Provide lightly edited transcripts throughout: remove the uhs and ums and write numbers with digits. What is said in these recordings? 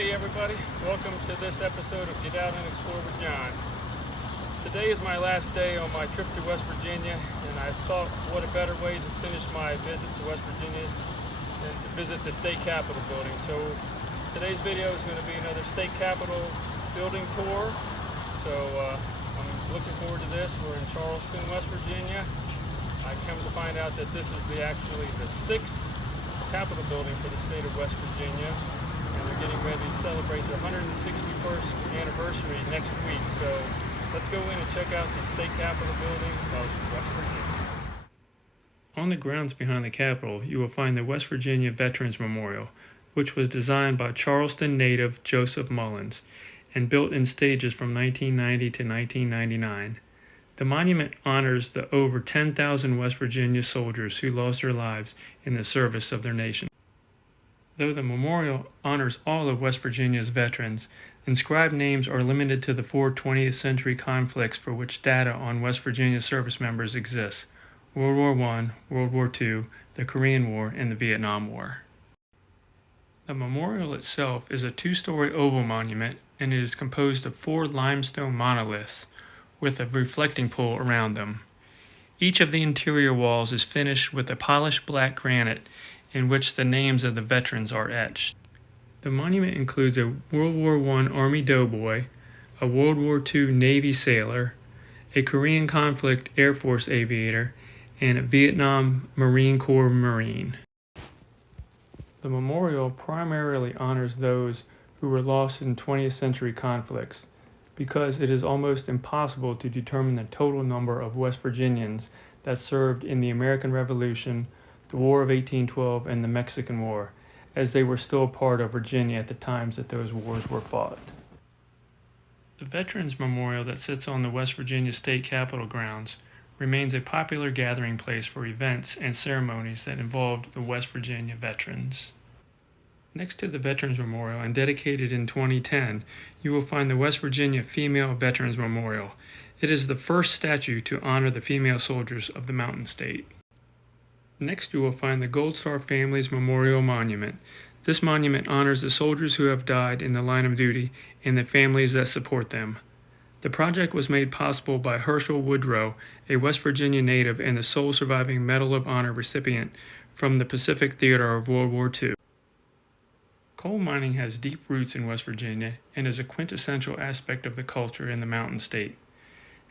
Hey everybody, welcome to this episode of Get Out and Explore with John. Today is my last day on my trip to West Virginia, and I thought what a better way to finish my visit to West Virginia than to visit the state capitol building. So today's video is going to be another state capitol building tour. So I'm looking forward to this. We're in Charleston, West Virginia. I come to find out that this is actually the 6th capitol building for the state of West Virginia. And they're getting ready to celebrate their 161st anniversary next week. So let's go in and check out the state capitol building of West Virginia. On the grounds behind the Capitol, you will find the West Virginia Veterans Memorial, which was designed by Charleston native Joseph Mullins and built in stages from 1990 to 1999. The monument honors the over 10,000 West Virginia soldiers who lost their lives in the service of their nation. Though the memorial honors all of West Virginia's veterans, inscribed names are limited to the 4 20th century conflicts for which data on West Virginia service members exists: World War I, World War II, the Korean War, and the Vietnam War. The memorial itself is a 2-story oval monument, and it is composed of 4 limestone monoliths with a reflecting pool around them. Each of the interior walls is finished with a polished black granite in which the names of the veterans are etched. The monument includes a World War I Army doughboy, a World War II Navy sailor, a Korean conflict Air Force aviator, and a Vietnam Marine Corps Marine. The memorial primarily honors those who were lost in 20th century conflicts, because it is almost impossible to determine the total number of West Virginians that served in the American Revolution, the War of 1812, and the Mexican War, as they were still part of Virginia at the times that those wars were fought. The Veterans Memorial that sits on the West Virginia State Capitol grounds remains a popular gathering place for events and ceremonies that involved the West Virginia veterans. Next to the Veterans Memorial, and dedicated in 2010, you will find the West Virginia Female Veterans Memorial. It is the first statue to honor the female soldiers of the Mountain State. Next, you will find the Gold Star Families Memorial Monument. This monument honors the soldiers who have died in the line of duty and the families that support them. The project was made possible by Herschel Woodrow, a West Virginia native and the sole surviving Medal of Honor recipient from the Pacific Theater of World War II. Coal mining has deep roots in West Virginia and is a quintessential aspect of the culture in the Mountain State.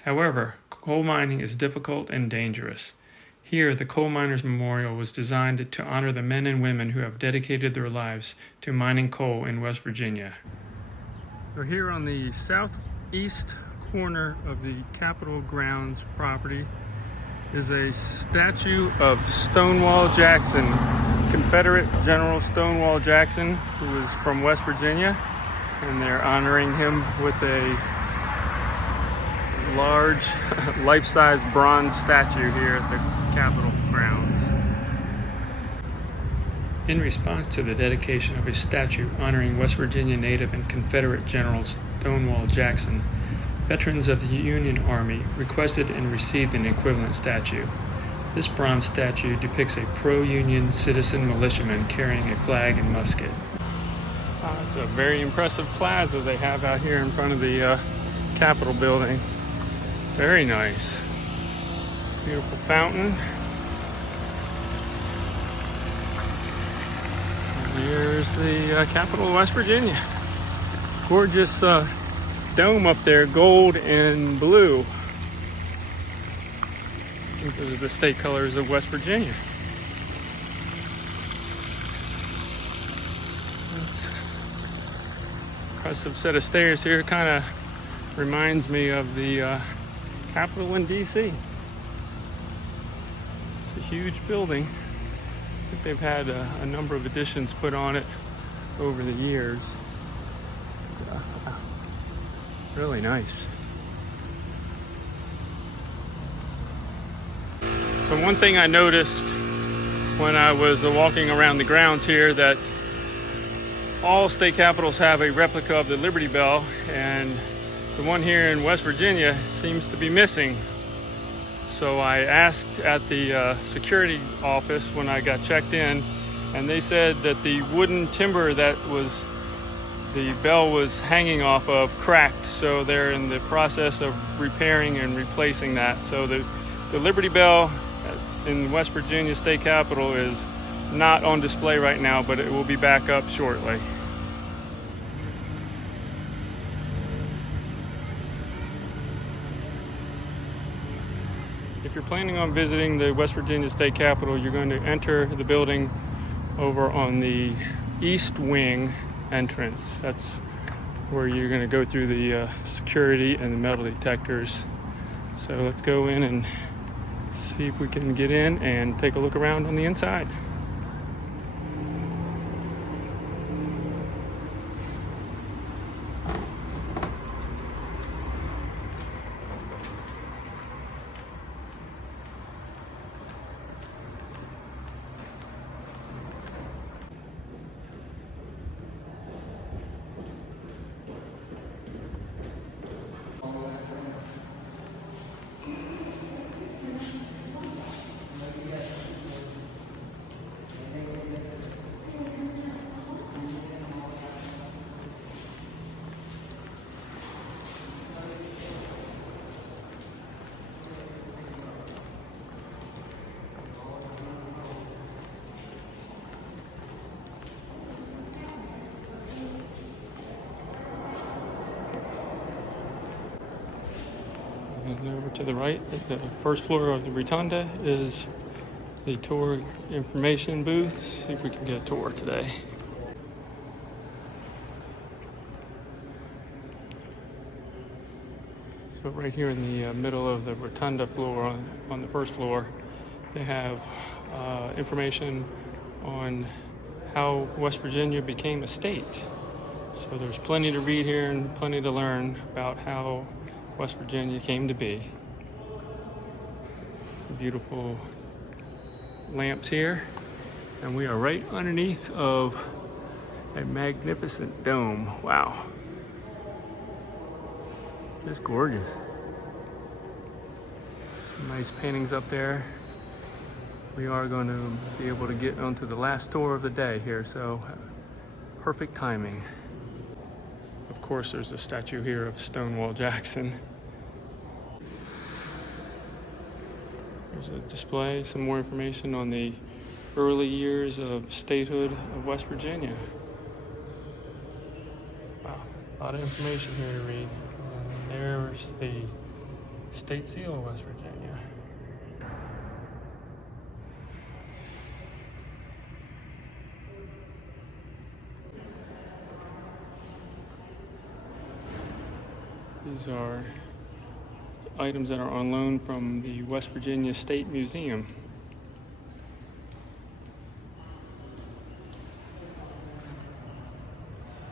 However, coal mining is difficult and dangerous. Here, the Coal Miners Memorial was designed to honor the men and women who have dedicated their lives to mining coal in West Virginia. So here on the southeast corner of the Capitol grounds property is a statue of Stonewall Jackson, Confederate General Stonewall Jackson, who was from West Virginia, and they're honoring him with a large life-size bronze statue here at the Capitol grounds. In response to the dedication of a statue honoring West Virginia native and Confederate General Stonewall Jackson, veterans of the Union Army requested and received an equivalent statue. This bronze statue depicts a pro-Union citizen militiaman carrying a flag and musket. It's a very impressive plaza they have out here in front of the Capitol building. Very nice. Beautiful fountain. And here's the Capitol of West Virginia. Gorgeous dome up there, gold and blue. Those are the state colors of West Virginia. It's an impressive set of stairs here. Kind of reminds me of the Capitol in D.C. It's a huge building. I think they've had a number of additions put on it over the years. Really nice. So one thing I noticed when I was walking around the grounds here, that all state capitals have a replica of the Liberty Bell, and the one here in West Virginia seems to be missing. So I asked at the security office when I got checked in, and they said that the wooden timber that was the bell was hanging off of cracked, so they're in the process of repairing and replacing that. So the Liberty Bell in West Virginia State Capitol is not on display right now, but it will be back up shortly. If you're planning on visiting the West Virginia State Capitol, you're going to enter the building over on the east wing entrance. That's where you're going to go through the security and the metal detectors. So let's go in and see if we can get in and take a look around on the inside. And over to the right, at the first floor of the rotunda, is the tour information booth. See if we can get a tour today. So right here in the middle of the rotunda floor, on the first floor, they have information on how West Virginia became a state. So there's plenty to read here and plenty to learn about how West Virginia came to be. Some beautiful lamps here, and we are right underneath of a magnificent dome. Wow, just gorgeous. Some nice paintings up there. We are going to be able to get onto the last tour of the day here, so perfect timing. Of course, there's a statue here of Stonewall Jackson. There's a display, some more information on the early years of statehood of West Virginia. Wow, a lot of information here to read. And there's the state seal of West Virginia. These are items that are on loan from the West Virginia State Museum.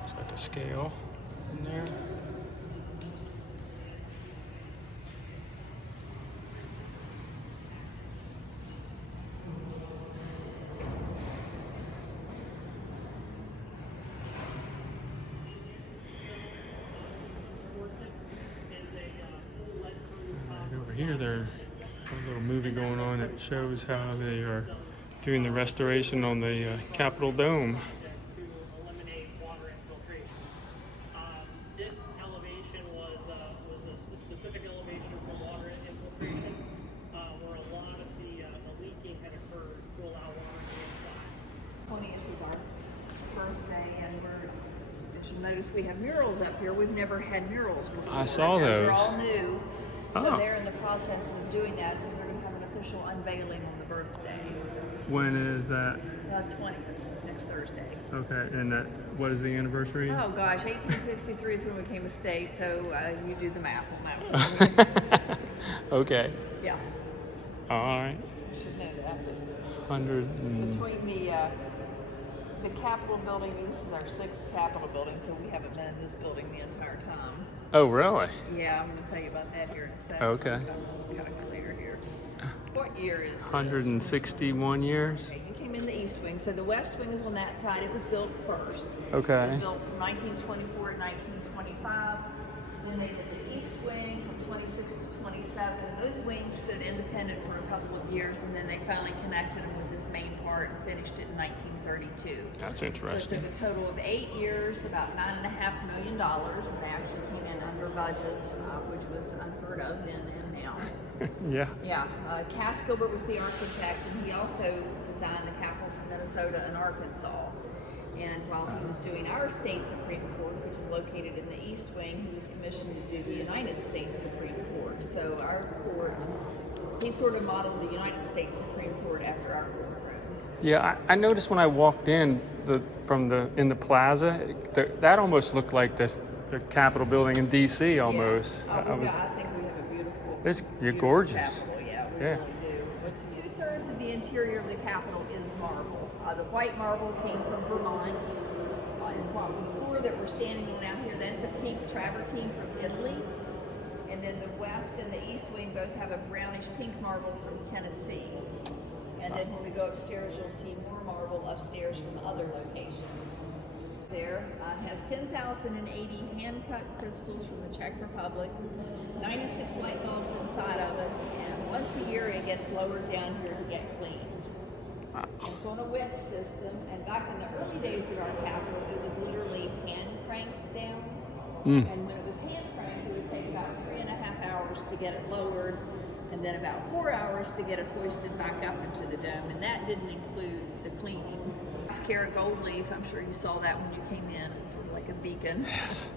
Looks like a scale in there. Here there's a little movie going on that shows how they are doing the restoration on the Capitol Dome. Eliminate water infiltration. This elevation was a specific elevation for water infiltration, where a lot of the leaking had occurred to allow water to inside. 20th is our birthday, and as you notice, we have murals up here. We've never had murals before. I saw those. They're all new. Oh. So they're in the process of doing that, so they're going to have an official unveiling on the birthday. When is that? 20th, next Thursday. Okay, and what is the anniversary? Oh gosh, 1863 is when we became a state, so you do the math on that. Okay. Yeah. All right. You should know that. 100. Between the Capitol building, this is our 6th Capitol building, so we haven't been in this building the entire time. Oh, really? Yeah, I'm going to tell you about that here in a second. Okay. Got a clear here. What year is this? 161 years. Okay, you came in the east wing, so the west wing is on that side. It was built first. Okay. It was built from 1924 to 1925. Then they did the East Wing from 26 to 27. Those wings stood independent for a couple of years, and then they finally connected them with this main part and finished it in 1932. That's So it interesting. took a total of 8 years, about $9.5 million, and they actually came in under budget, which was unheard of then and now. Yeah. Yeah, Cass Gilbert was the architect, and he also designed the capital for Minnesota and Arkansas. And while he was doing our state Supreme Court, which is located in the East Wing, he was commissioned to do the United States Supreme Court. So our court, he sort of modeled the United States Supreme Court after our courtroom. Yeah, I noticed when I walked in in the plaza, that almost looked like the Capitol building in D.C. almost. Yeah, I think we have a beautiful. You're beautiful gorgeous. Capitol. Yeah, we Yeah. really do. 2/3 of the interior of the Capitol is marble. The white marble came from Vermont. And while the floor that we're standing on out here, that's a pink travertine from Italy. And then the west and the east wing both have a brownish pink marble from Tennessee. And then when we go upstairs, you'll see more marble upstairs from other locations. There has 10,080 hand-cut crystals from the Czech Republic, 96 light bulbs inside of it, and once a year it gets lowered down here to get cleaned. And it's on a wedge system, and back in the early days of our Capitol, it was literally hand cranked down. And when it was hand cranked, it would take about 3.5 hours to get it lowered, and then about 4 hours to get it hoisted back up into the dome, and that didn't include the cleaning. 5-carat gold leaf, I'm sure you saw that when you came in. It's sort of like a beacon. Yes.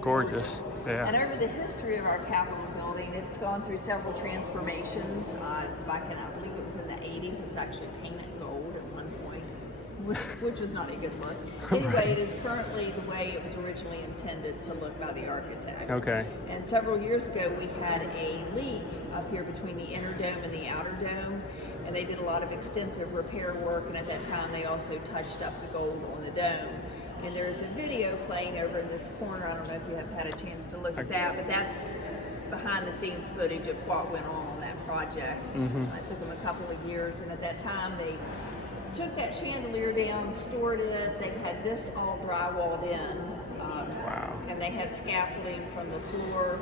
Gorgeous. Yeah. And over the history of our Capitol building, it's gone through several transformations. Back in, I believe it was in the 80s, it was actually painted gold at one point, which was not a good look. Anyway, it is currently the way it was originally intended to look by the architect. Okay. And several years ago, we had a leak up here between the inner dome and the outer dome, and they did a lot of extensive repair work, and at that time, they also touched up the gold on the dome. And there's a video playing over in this corner. I don't know if you have had a chance to look at that, but that's behind the scenes footage of what went on that project. It took them a couple of years, and at that time they took that chandelier down, stored it. They had this all drywalled in. Wow. And they had scaffolding from the floor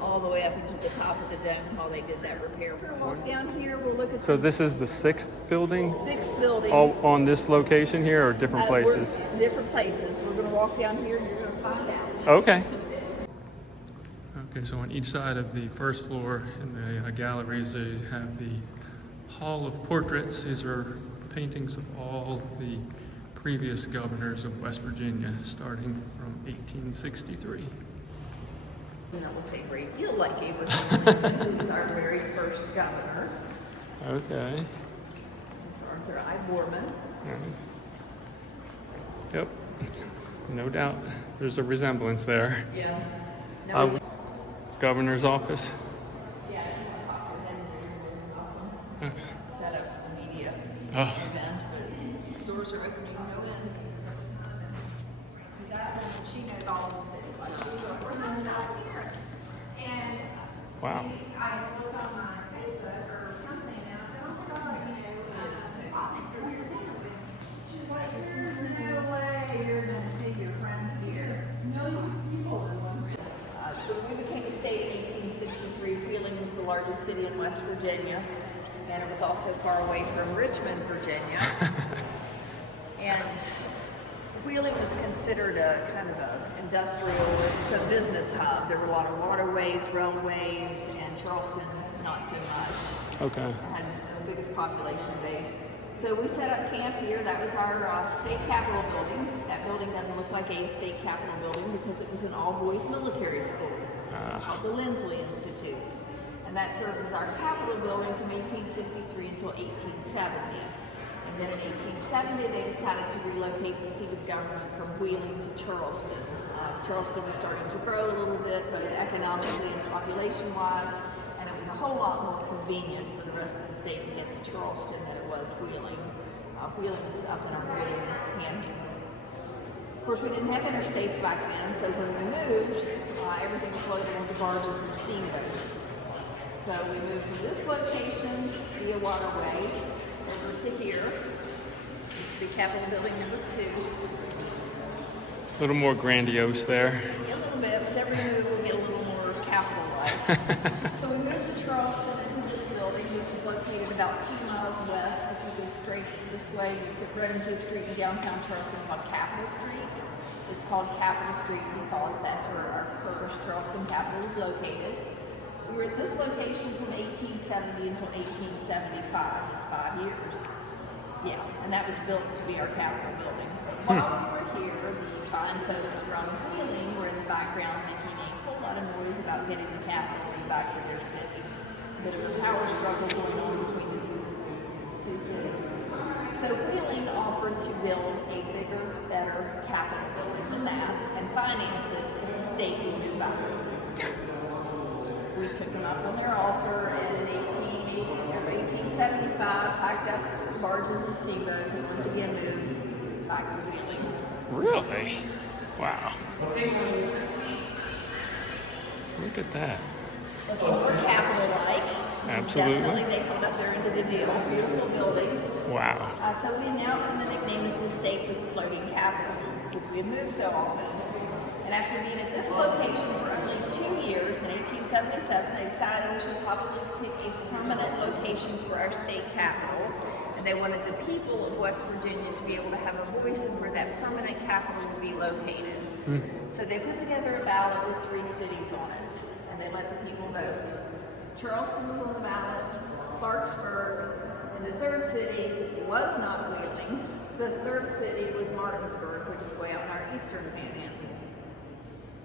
all the way up into the top of the dome while they did that repair. We're gonna walk down here, we'll look at So this is the 6th building? 6th building. All on this location here or different places? Different places. We're gonna walk down here and you're gonna find out. Okay. Okay, so on each side of the first floor in the galleries, they have the Hall of Portraits. These are paintings of all the previous governors of West Virginia, starting from 1863. And that looks a great deal like Abraham, who was our very first governor. Okay. Arthur I. Borman. Yep. No doubt. There's a resemblance there. Yeah. No, Governor's office. yeah, and Okay. set up for the media Oh. event. But doors are open, you can go in. She knows all of the city. Like, we're not out here. And Wow. I looked on my Facebook or something and I said, oh my God, the topics are here too. She was like, there's no way you're going to see your friends here. So we became a state in 1863. Wheeling was the largest city in West Virginia, and it was also far away from Richmond, Virginia. And Wheeling was considered a kind of an industrial, it's a business hub. There were a lot of waterways, railways, and Charleston, not so much. Okay. It had the biggest population base. So we set up camp here. That was our state capitol building. That building doesn't look like a state capitol building because it was an all-boys military school called the Lindsley Institute. And that served as our capitol building from 1863 until 1870. And then in 1870, they decided to relocate the seat of government from Wheeling to Charleston. Charleston was starting to grow a little bit, both economically and population-wise, and it was a whole lot more convenient for the rest of the state to get to Charleston than it was Wheeling. Wheeling's up in our northern panhandle. Of course, we didn't have interstates back then, so when we moved, everything was loaded onto barges and steamboats. So we moved from this location via waterway over to here. This would be Capitol Building number 2. A little more grandiose there. A little bit, with every move we'll get a little So we moved to Charleston into this building, which is located about 2 miles west. If you go straight this way, you could run into a street in downtown Charleston called Capitol Street. It's called Capitol Street because that's where our first Charleston Capitol was located. We were at this location from 1870 until 1875, just 5 years. Yeah, and that was built to be our Capitol building. But while we were here, the fine folks from Wheeling were in the background making a whole lot of noise about getting the Capitol back to their city. A bit of a power struggle going on between the two cities. So Wheeling offered to build a bigger, better Capitol building than that and finance it if the state would move back. We took them up on their offer, and in 1875 packed up barges and steamboats and once again moved back to Wheeling. Really? Wow. Look at that. Looking more Capitol-like. Absolutely. Definitely, they put up their end of the deal. Beautiful building. Wow. So we now own the nickname is the state with the floating capital because we had moved so often. And after being at this location for only 2 years, in 1877, they decided we should probably pick a permanent location for our state capital. And they wanted the people of West Virginia to be able to have a voice in where that permanent capital would be located. So they put together a ballot with 3 cities on it, and they let the people vote. Charleston was on the ballot, Clarksburg, and the third city was not Wheeling. The third city was Martinsburg, which is way out in our eastern panhandle.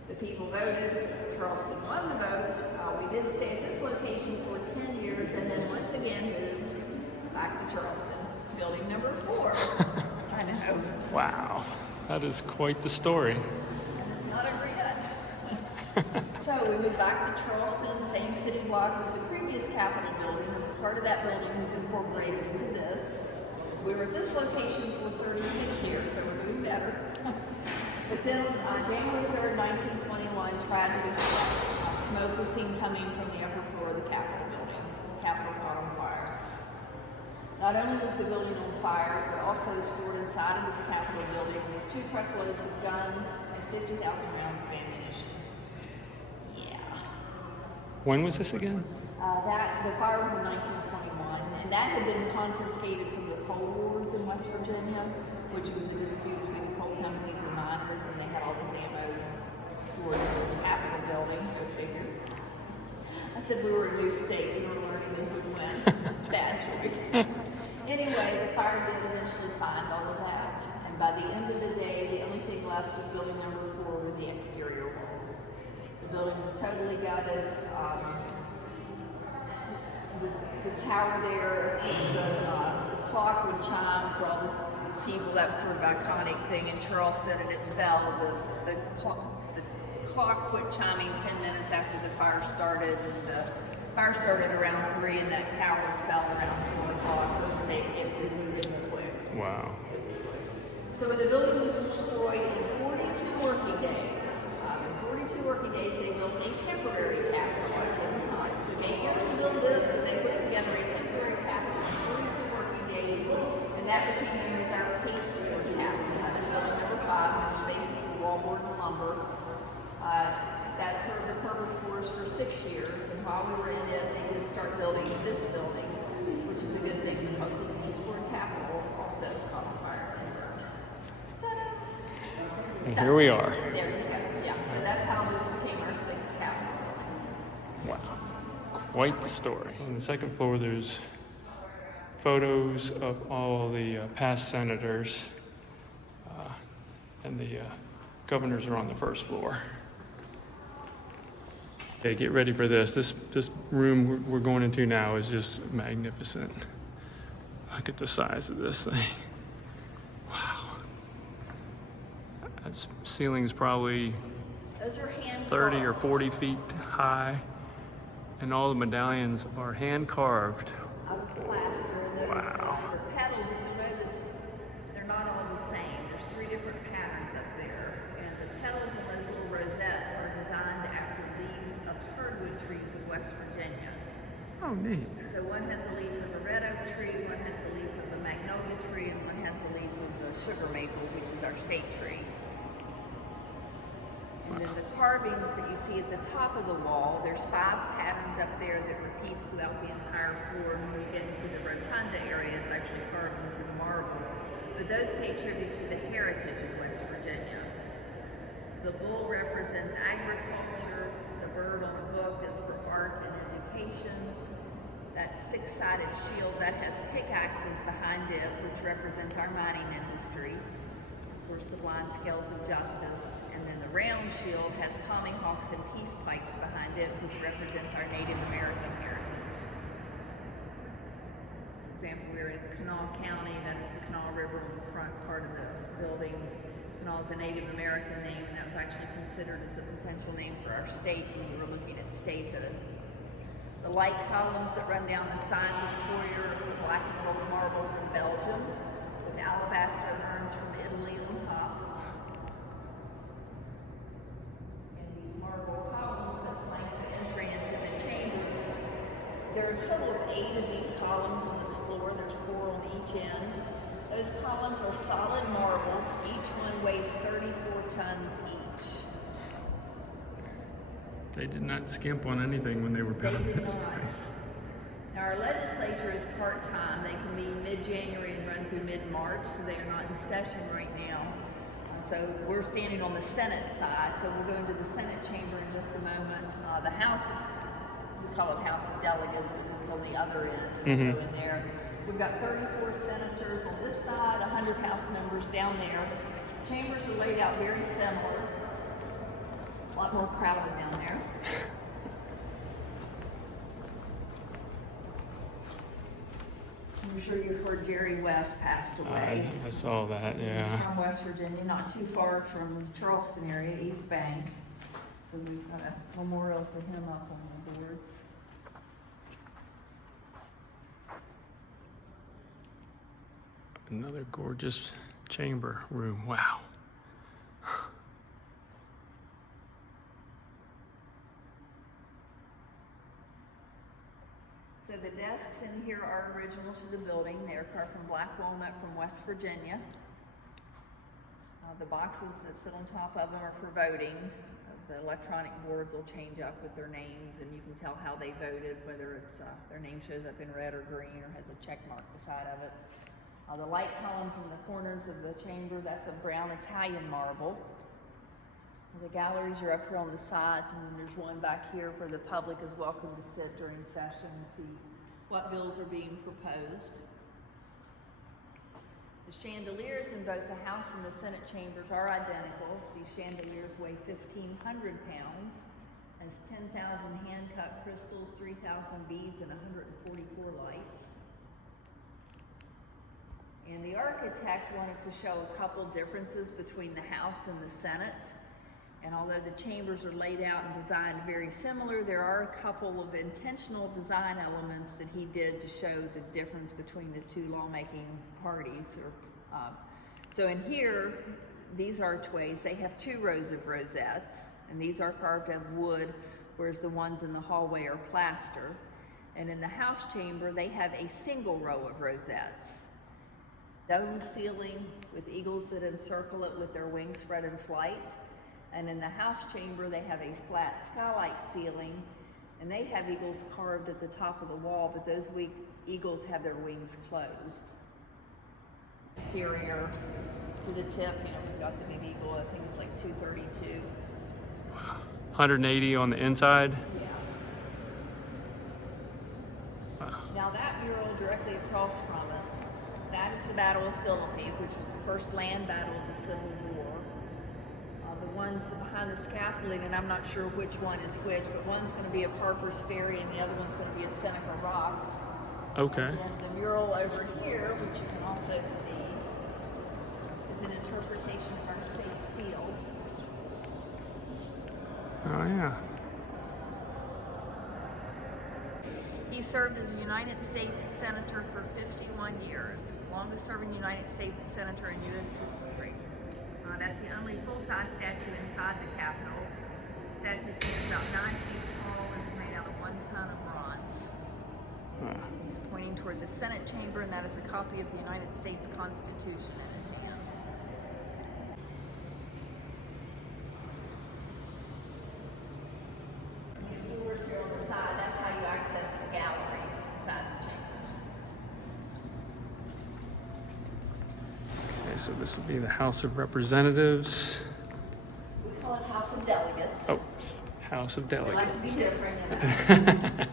The people voted. Charleston won the vote. We did stay at this location for 10 years and then once again moved back to Charleston. Building number 4. I know. Wow. That is quite the story. Not over yet. So we moved back to Charleston, same city block as the previous Capitol building. Part of that building was incorporated into this. We were at this location for 36 years, so we're doing better. But then on January 3rd, 1921, tragedy struck. Smoke was seen coming from the upper floor of the Capitol building. The Capitol caught on fire. Not only was the building on fire, but also stored inside of this Capitol building was 2 truckloads of guns and 50,000 rounds of ammunition. Yeah. When was this again? The fire was in 1921, and that had been confiscated from the coal wars in West Virginia, which was a dispute between the coal companies and miners, and they had all this ammo stored in the Capitol building, go figure. I said we were a new state, we were learning as we went. Bad choice. Anyway, the fire did eventually find all of that, and by the end of the day, the only thing left of building number 4 were the exterior walls. The building was totally gutted. The tower there, the clock would chime for all these people. That was sort of an iconic thing in Charleston, and it fell. The clock quit chiming 10 minutes after the fire started. And the fire started around 3, and that tower fell around 4 o'clock. So it was quick. Wow. It was quick. So when the building was destroyed in 42 working days, they built a temporary Capitol. It took 8 years to build this, but they put together a temporary Capitol in 42 working days, and that became known as our pasteboard Capitol. That was building number 5, and it was basically wallboard and lumber. That served the purpose for us for 6 years, and while we were in it, they did start building this building, which is a good thing because the pasteboard Capitol also caught on fire and burned. Ta-da! And here we are. There you go. Yeah, so that's how this became our 6th Capitol building. Wow. Quite the story. On the second floor, there's photos of all the past senators, and the governors are on the first floor. Okay, get ready for this. This room we're going into now is just magnificent. Look at the size of this thing. Wow. That ceiling's probably Those are hand 30 or carved. 40 feet high, and all the medallions are hand carved. Out of plaster. And those, Wow. the petals, if you notice, they're not all the same. There's 3 different patterns up there, and the petals in those little rosettes are designed after leaves of hardwood trees in West Virginia. Oh, neat. So one has the leaf of a red oak tree, one has the leaf of the magnolia tree, and one has the leaf of the sugar maple, which is our state tree. And then the carvings that you see at the top of the wall. There's 5 patterns up there that repeats throughout the entire floor. And when you get into the rotunda area, it's actually carved into the marble. But those pay tribute to the heritage of West Virginia. The bull represents agriculture. The bird on the book is for art and education. That 6-sided shield, that has pickaxes behind it, which represents our mining industry. Of course, the blind scales of justice. And then the round shield has tommyhawks and peace pipes behind it, which represents our Native American heritage. For example, we're in Kanawha County. That is the Kanawha River on the front part of the building. Kanawha is a Native American name, and that was actually considered as a potential name for our state when we were looking at statehood. The light columns that run down the sides of the foyer is a black and gold marble from Belgium with alabaster urns from Italy on top. And these marble columns that flank the entry into the chambers. There are a total of 8 of these columns on this floor. There's 4 on each end. Those columns are solid marble. Each one weighs 34 tons each. They did not skimp on anything when they were building this place. Now our legislature is part-time. They can meet mid-January and run through mid-March, so they are not in session right now. So we're standing on the Senate side, so we'll go into the Senate chamber in just a moment. The House is, we call it House of Delegates, but it's on the other end. We'll go in there. We've got 34 senators on this side, 100 House members down there. Chambers are laid out very similar. A lot more crowded down there. I'm sure you've heard Jerry West passed away. I saw that, yeah. He's from West Virginia, not too far from Charleston area, East Bank. So we've got a memorial for him up on the boards. Another gorgeous chamber room. Wow. So the desks in here are original to the building. They are carved from black walnut from West Virginia. The boxes that sit on top of them are for voting. The electronic boards will change up with their names, and you can tell how they voted, whether it's their name shows up in red or green or has a check mark beside of it. The light columns in the corners of the chamber, that's a brown Italian marble. The galleries are up here on the sides, and then there's one back here where the public is welcome to sit during session and see what bills are being proposed. The chandeliers in both the House and the Senate chambers are identical. These chandeliers weigh 1,500 pounds, has 10,000 hand-cut crystals, 3,000 beads, and 144 lights. And the architect wanted to show a couple differences between the House and the Senate. And although the chambers are laid out and designed very similar, there are a couple of intentional design elements that he did to show the difference between the two lawmaking parties. So in here, these archways, they have 2 rows of rosettes, and these are carved out of wood, whereas the ones in the hallway are plaster. And in the House chamber, they have a single row of rosettes. Domed ceiling with eagles that encircle it with their wings spread in flight. And in the House chamber, they have a flat skylight ceiling, and they have eagles carved at the top of the wall, but those eagles have their wings closed. Exterior to the tip, we've got the big eagle, I think it's like 232. Wow. 180 on the inside? Yeah. Wow. Now that mural directly across from us, that is the Battle of Philippines, which was the first land battle of the Civil War. The ones behind the scaffolding, and I'm not sure which one is which, but one's going to be of Harper's Ferry and the other one's going to be of Seneca Rocks. Okay. And then the mural over here, which you can also see, is an interpretation of our state seal. Oh, yeah. He served as a United States Senator for 51 years, longest serving United States Senator in U.S. history. That's the only full-size statue inside the Capitol. The statue is about 9 feet tall and is made out of 1 ton of bronze. He's pointing toward the Senate chamber, and that is a copy of the United States Constitution in his hand. so this will be the House of Representatives. We call it House of Delegates. Oh, House of We like to Delegates. be different, you know.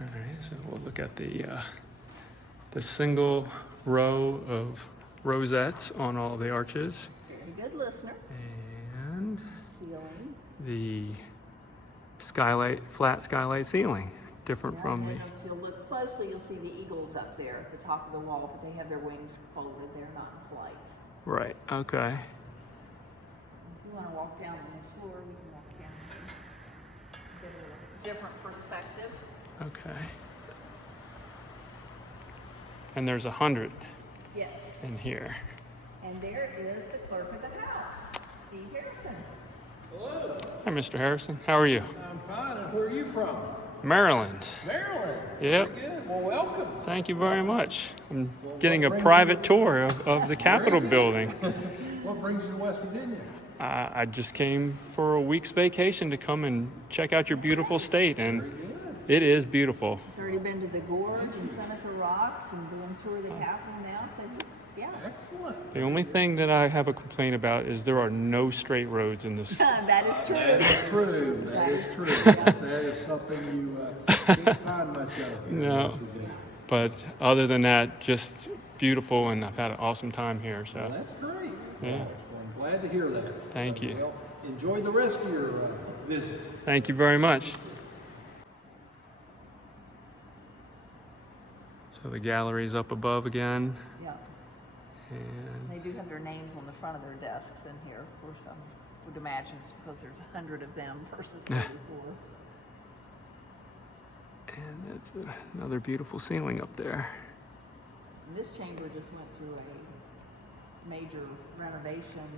All right, so we'll look at the single row of rosettes on all the arches Very good listener. and Ceiling. the skylight, flat skylight ceiling, different from the. And if you'll look closely, you'll see the eagles up there at the top of the wall, but they have their wings folded. They're not in flight. Right. Okay. If you want to walk down on the floor, we can walk down here. Get a different perspective. Okay. And there's 100 Yes. in here. And there is the clerk of the house, Steve Harrison. Hello, Hi, Mr. Harrison. How are you? I'm fine. And where are you from? Maryland. Maryland. Yep. Very good. Well, welcome. Thank you very much. I'm getting a private tour of the Capitol building. What brings you to West Virginia? I just came for a week's vacation to come and check out your beautiful state, and Very good. it is beautiful. He's already been to the Gorge and Seneca Rocks and doing tour of the Capitol now, so he's, yeah. Excellent. The only thing that I have a complaint about is there are no straight roads in this. That is true. That is true. That is true. That is something you can't find much of here in No. West Virginia. But other than that, just beautiful, and I've had an awesome time here. Well, So that's great. Yeah. Well, I'm glad to hear that. Thank you. Well, enjoy the rest of your visit. Thank you very much. So the gallery's up above again, Yeah. and They do have their names on the front of their desks in here. Of course, I would imagine it's because there's 100 of them versus 34. that's another beautiful ceiling up there. And this chamber just went through a major renovation.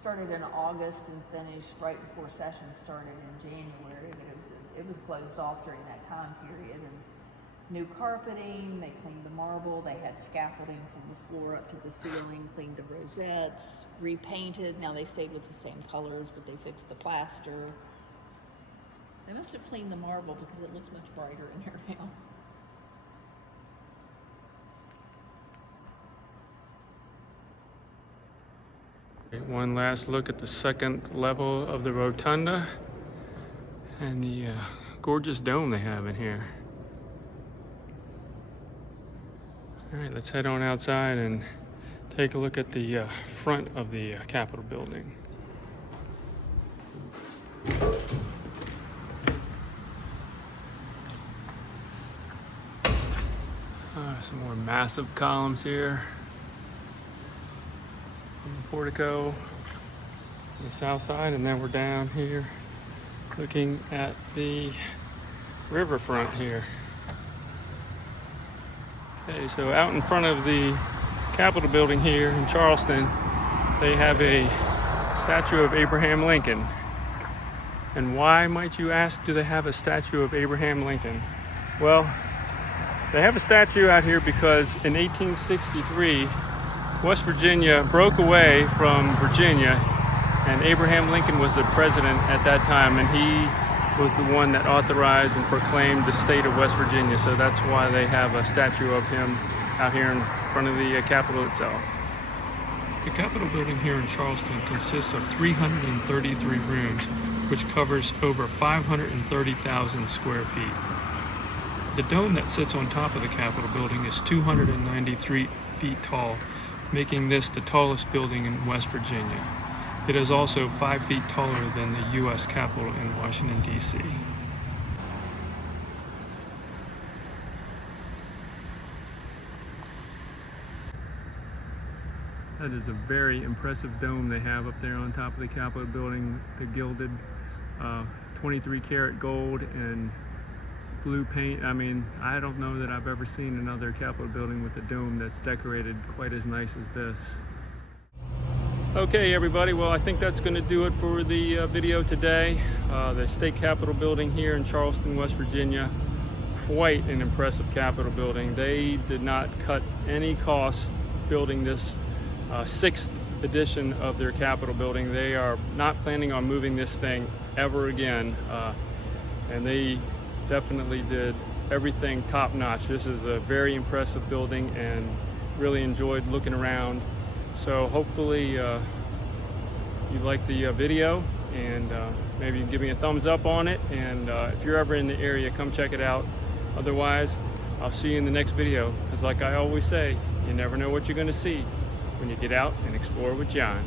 Started in August and finished right before session started in January, but it was closed off during that time period. And new carpeting, they cleaned the marble, they had scaffolding from the floor up to the ceiling, cleaned the rosettes, repainted. Now they stayed with the same colors, but they fixed the plaster. They must have cleaned the marble because it looks much brighter in here now. One last look at the second level of the rotunda and the gorgeous dome they have in here. All right, let's head on outside and take a look at the front of the Capitol building. Some more massive columns here. Portico on the south side, and then we're down here looking at the riverfront here. Okay, so out in front of the Capitol building here in Charleston, they have a statue of Abraham Lincoln. And why, might you ask, do they have a statue of Abraham Lincoln? Well, they have a statue out here because in 1863, West Virginia broke away from Virginia, and Abraham Lincoln was the president at that time, and he was the one that authorized and proclaimed the state of West Virginia. So that's why they have a statue of him out here in front of the Capitol itself. The Capitol building here in Charleston consists of 333 rooms, which covers over 530,000 square feet. The dome that sits on top of the Capitol building is 293 feet tall, making this the tallest building in West Virginia. It is also 5 feet taller than the U.S. Capitol in Washington, D.C. That is a very impressive dome they have up there on top of the Capitol building. The gilded 23 karat gold and blue paint. I mean, I don't know that I've ever seen another Capitol building with a dome that's decorated quite as nice as this. Okay, everybody, well, I think that's going to do it for the video today. The State Capitol building here in Charleston, West Virginia. Quite an impressive Capitol building. They did not cut any costs building this 6th edition of their Capitol building. They are not planning on moving this thing ever again, and they definitely did everything top notch. This is a very impressive building and really enjoyed looking around. So hopefully you liked the video, and maybe you can give me a thumbs up on it, and if you're ever in the area, come check it out. Otherwise, I'll see you in the next video, because like I always say, you never know what you're going to see when you get out and explore with John.